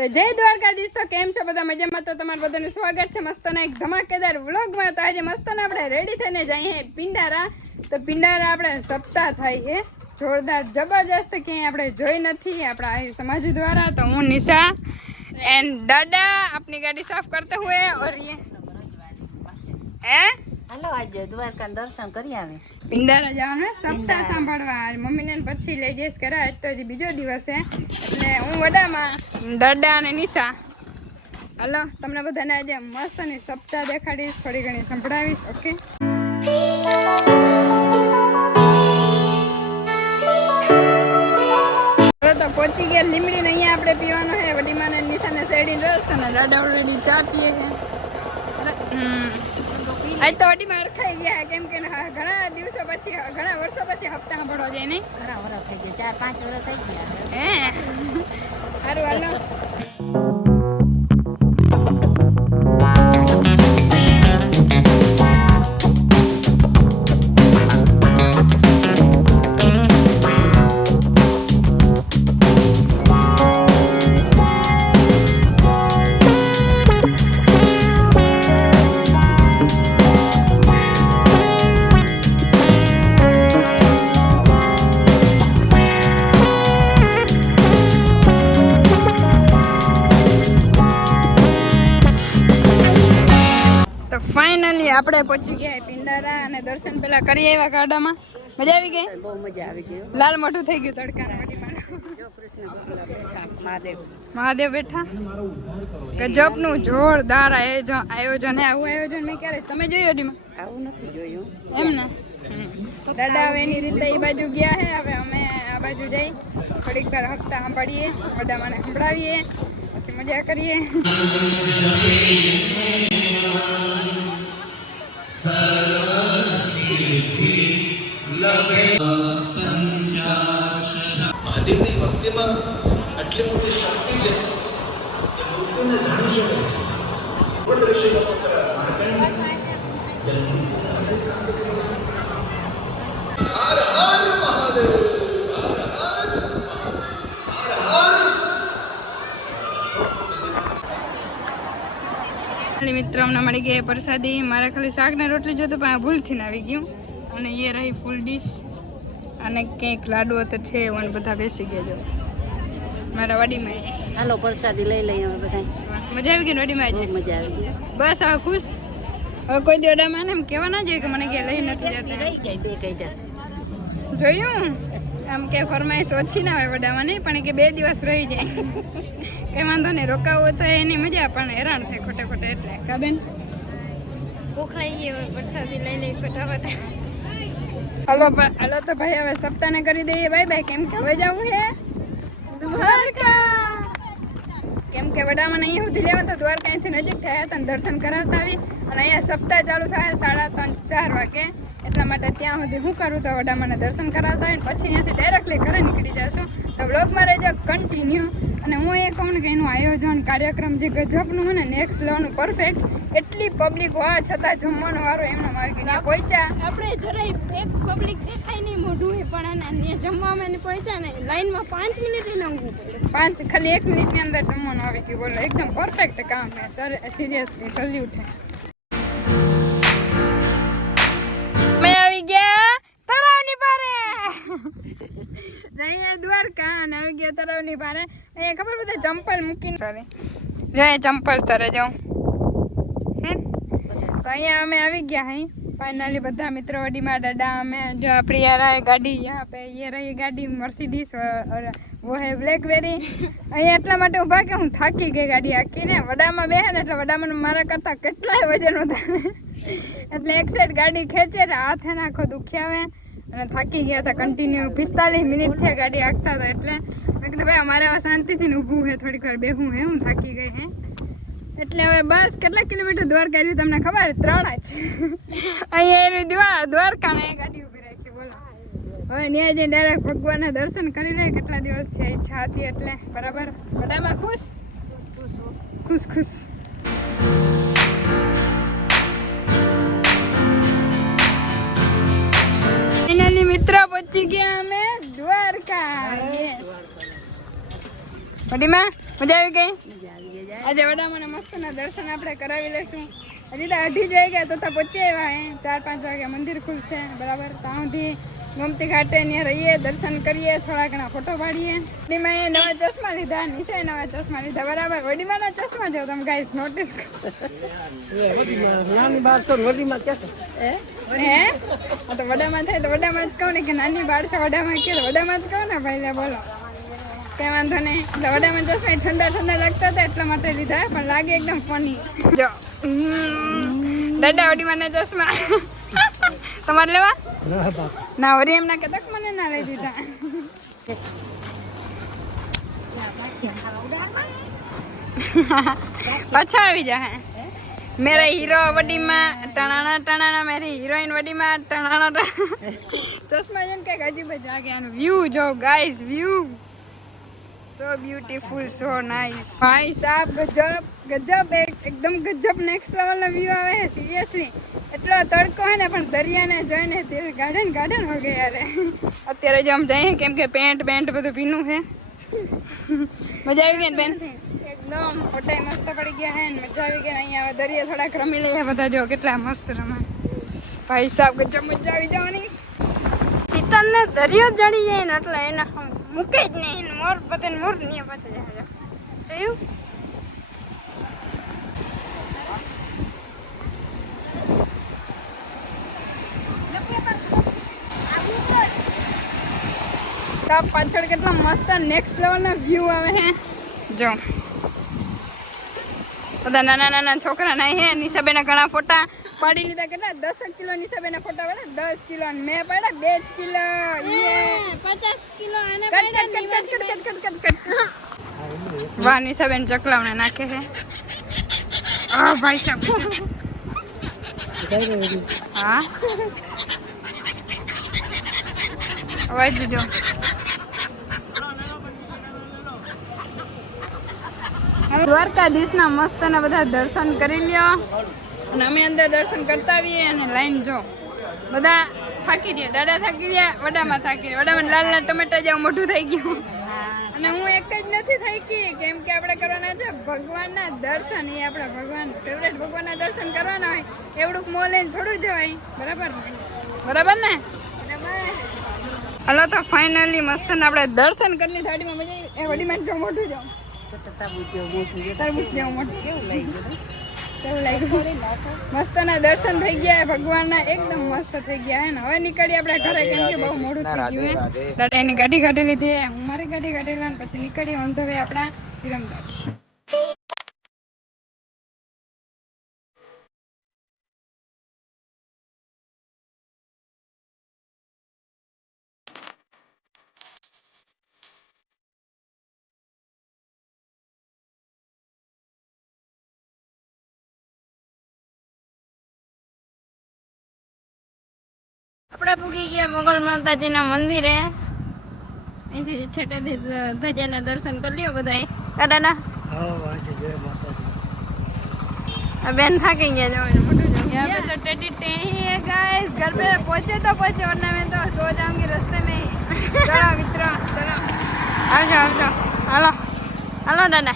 તો જય દ્વારકાધીશ. તો કેમ છો બધા? મજામાં? તો તમારું બધાનું સ્વાગત છે મસ્તના એક ધમાકેદાર વ્લોગમાં. તો આજે મસ્તના આપણે રેડી થઈને જઈએ પિંડારા. તો પિંડારા આપણે સપ્તાહ થાય છે જોરદાર જબરજસ્ત, ક્યાંય આપણે જોઈ નથી આપણા આ સમાજ દ્વારા. તો હું નિશા એન્ડ દાदा अपनी गाड़ी साफ करते हुए और ये હાલો આજે દ્વારકા દર્શન કરી આવે. પિંડારા જવાનું સપ્તાહ સાંભળવા. મમ્મીને પછી લઈ જઈશ ઘરે. આજ તો હજી બીજો દિવસ છે એટલે હું વડામાં દાદા અને નિશા. હાલો તમને બધાને આજે મસ્તની સપ્તાહ દેખાડીશ, થોડી ઘણી સંભળાવીશ. ઓકે તો પહોંચી ગયા લીમડીને. અહીંયા આપણે પીવાનો છે વડીમાને નિશાને શેરડીનો રસ, અને દાદા ઓલરેડી ચા પીએ છે. આજ તો વડીમાં અરખાઈ ગયા કેમ કે ઘણા દિવસો પછી, ઘણા વર્ષો પછી હપ્તા સાંભળવા જાય નહીં. ઘણા વર્ષ થઈ ગયા, 4-5 વર્ષ થઈ ગયા. હે સારું હાલો. ફાઇનલી આપણે પહોંચી ગયા પિંડારા અને દર્શન પેલા કરી આવ્યા ગાડામાં. મજા આવી ગઈ? બહુ મજા આવી ગઈ. લાલ મોઢું થઈ ગયું તડકાના વડીમાં. જો કૃષ્ણ ભગવાન બેઠા, મહાદેવ બેઠા. ગજબનું જોરદાર આયોજન હે. આવું આયોજન મેં ક્યારે તમે જોયું વડીમાં? આવું નથી જોયું એમ ને. દાદા હવે એની રીતે એ બાજુ ગયા હે, હવે અમે આ બાજુ જઈ થોડીક વાર હપ્તા સાંભળીએ, વડામાને સંભળાવીએ, પછી મજા કરીએ. મહાદેવની ભક્તિમાં આટલી મોટી શક્તિ છે કે મૃત્યુને જાણી શકે છે. પણ ઋષિ લોકો મિત્રો અમને મળી ગઈ પ્રસાદી. મારે ખાલી શાક ને રોટલી જોતો પણ ભૂલથી ને આવી ગયું. અને એ રહી ફૂલ ડીશ અને કંઈક લાડુઓ તો છે અને બધા બેસી ગયા. જો મારા વાડીમાં. હાલો પ્રસાદી લઈ લઈએ અમે બધા. મજા આવી ગઈ ને વાડીમાં? બહુ મજા આવી ગઈ. બસ હવે ખુશ. હવે કોઈ દેવડામાં ને એમ કહેવા ના જોઈએ કે મને ક્યાં લઈ નથી જતા. રહી ગઈ બે કઈટા જોયું આમ કે ફરમાઈશ ઓછી ના હોય વડામાં નહીં, પણ કે 2 દિવસ રહી જાય. કંઈ વાંધો નહીં, રોકાવું તો એની મજા, પણ હેરાન થાય ખોટે ખોટે. એટલે કાબેન ભૂખ લાગી ગઈ હોય, પ્રસાદી લઈ લઈ ફટાફટ. હાલો તો ભાઈ હવે સપ્તાહને કરી દઈએ બાય બાય. કેમ કે હવે જવું છે દ્વારકા. કેમ કે વડામાં અહીંયા સુધી લેવા તો દ્વારકા અહીંથી નજીક થયા હતા, દર્શન કરાવતા આવી. અને અહીંયા સપ્તાહ ચાલુ થાય 3:30-4 વાગે. એટલા માટે ત્યાં સુધી હું કરું તો વડામાને દર્શન કરાવતા હોય, પછી અહીંયાથી ડાયરેક્ટલી ઘરે નીકળી જશું. તો બ્લોગમાં રહેજો કન્ટિન્યુ. અને હું એ કહું ને કે એનું આયોજન કાર્યક્રમ જે ગજબનું હોય ને, નેક્સ્ટ લેવલનું પરફેક્ટ. એટલી પબ્લિક હોવા છતાં જમવાનો વારો એમનો માર્કેટ પહોંચ્યા. આપણે જરાય એક પબ્લિક દેખાય નહીં મોઢું, પણ જમવામાં પહોંચ્યા ને લાઈનમાં 5 મિનિટ એને ઊભું પડે. ખાલી 1 મિનિટની અંદર જમવાનું આવી ગયું. બોલો એકદમ પરફેક્ટ કામ છે સર. સિરિયસલી સલ્યુટ છે. મેં આવી ગયા તળાવની પારે. જઈએ દ્વારકા અને આવી ગયા તળાવની પારે. અહીંયા ખબર બધા ચંપલ મૂકીને સોરી જઈએ ચંપલ તરે જાઉં. તો અહીંયા અમે આવી ગયા હઈ फाइनली બધા મિત્રો વડીમાં દાदा અમે जो अपनी यार है गाड़ी यहाँ पे ये रही गाड़ी मर्सिडीज और वो है ब्लैकबेरी. અહીંયા એટલા માટે ઊભા કે હું થાકી ગઈ ગાડી આખીને. વડામાં બેહે ને એટલે વડામાં મારા કરતાં કેટલાય વજન વધારે. એટલે એક સાઈડ ગાડી ખેંચે ને હાથ એને આખો દુખી આવે અને થાકી ગયા હતા. કન્ટિન્યુ 45 મિનિટ થયા ગાડી હાંકતા હતા. એટલે મેં કીધું ભાઈ અમારે હવે શાંતિથી ઊભું છે, થોડીક વાર બેહું હે, હું થાકી ગઈ હે. એટલે હવે બસ કેટલા કિલોમીટર દ્વારકા રહ્યું તમને ખબર? 3 જ. અહીંયા દ્વારકા ને ગાડી ઊભી રાખી. બોલો હવે ત્યાં જઈને ડાયરેક્ટ ભગવાનના દર્શન કરી લે. કેટલા દિવસથી ઈચ્છા હતી એટલે બરાબર. બધામાં ખુશ ખુશ ખુશ. ફાઇનલી મિત્ર પહોંચી ગયા અમે દ્વારકા. વડીમાં મજા આવી ગઈ? મજા આવી ગઈ જાય. આજે વડામાં મસ્તના દર્શન આપણે કરાવી લઈશું. હજી તો 2:30 જ વાગ્યા તો પહોંચી આવ્યા હે. 4-5 વાગે મંદિર ખુલશે બરાબર. ત્યાં સુધી ગોમતી ઘાટે ત્યાં રહીએ, દર્શન કરીએ, થોડા ઘણા ફોટો પાડીએ. વડીમાં એ નવા ચશ્મા લીધા, નિશે નવા ચશ્મા લીધા બરાબર. વડીમાના ચશ્મા જો તમે ગાઈસ નોટિસ કરો. નાની બાર તો વડીમાં કે હે આ તો વડામાં થાય તો વડામાં જ કહું ને કે નાની બાળ છે વડામાં કે વડામાં જ કહું ને ભાઈ લે બોલો કઈ વાંધો નહીં. એટલે વડામાં ચશ્મા ઠંડા ઠંડા લાગતા હતા એટલા માટે લીધા પણ લાગે એકદમ ફની. જો દાદા વડીમાના ચશ્મા તમારે લેવા ના વરી એમના કદાચ મને ના લઈ દીધા. પાછા આવી જાય मेरा हीरो वडी में टणाना टणाना मेरी हीरोइन वडी में टणाना चश्मा जन के अजीब ज आ गया व्यू जो guys view so beautiful so nice भाई साहब गजब गजब एकदम गजब नेक्स्ट लेवल ना व्यू आवे है सीरियसली એટલો તડકો હે ને પણ દરિયાને જોઈને દિલ ગાર્ડન ગાર્ડન હો ગયા રે. અત્યારે જો આમ જઈએ કેમ કે પેન્ટ બધું ભીનું છે. મજા આવી ગઈ ને બેન? એકદમ ફોટા મસ્ત પડી ગયા હે ને મજા આવી ગઈ. અહીંયા દરિયા થોડાક રમી લઈએ બધા. જો કેટલા મસ્ત રમે ભાઈ સાહેબ. ગજબ મજા આવી જવાની. શીતલને દરિયો જડી જાય ને એટલે એને મૂકે જ નહીં. મોર બધાને મોર નહીં પછી જાય જોયું. પાછળ કેટલા મસ્ત નેક્સ્ટ લેવલ ના વ્યૂ આવે હે. જો બધા નાના નાના છોકરા ના હે. નિશાબેના ઘણા ફોટા પાડી લીધા. કેટલા 10 કિલો નિશાબેના ફોટા પડે. 10 કિલો મેં પડ્યા 2 કિલો 50 કિલો આને પડ્યા. વાહ નિશાબેન ચકલાવને નાખે છે. આ ભાઈ સાહેબ હા અવાજ જો દ્વારકાધીશના મસ્તના બધા દર્શન કરી લ્યો અને અમે અંદર દર્શન કરતા આવીએ. અને લાઈન જો બધા થાકી રહ્યા. દાદા થાકી રહ્યા, વડામાં થાકી રહ્યા. વડામાં લાલ લાલ ટમેટા જેવું મોઢું થઈ ગયું. અને હું એક જ નથી થાકી કેમ કે આપણે કરવાના છે ભગવાનના દર્શન. એ આપણા ભગવાન ફેવરેટ ભગવાનના દર્શન કરવાના હોય. એવડું મોં લઈને થોડું જવાય બરાબર ને? હલો તો ફાઇનલી મસ્ત આપણે દર્શન કરી લીધા. વડીમાં મજા આવી. એ વડીમાં જો મોઢું જો તરબૂચ જેવું મોટું કેવું લાગ્યું. મસ્તના દર્શન થઈ ગયા ભગવાનના. એકદમ મસ્ત થઈ ગયા હે ને. હવે નીકળીએ આપણે ઘરે કેમ કે બહુ મોડું થઈ ગયું હે. દાદાની ગાડી કાઢી લીધી. હું મારી ગાડી કાઢી લઉં પછી નીકળીએ ઓન ધ વે આપણા વિરમગામ. આપણે પૂગી ગયા મોગલ માતાજીના મંદિરે. અહીંથી છેટેથી ધજાના દર્શન કરી લ્યો બધા. દાદાના બેન થાકી ગયા જવાનું મોટું यहाँ पे तो टेडी टेही है गाइस. घर पे पहुंचे तो पहुंचे वरना मैं तो सो जाऊंगी रास्ते में ही. चलो मित्रों चलो आओ जाओ हालो हालो दादा.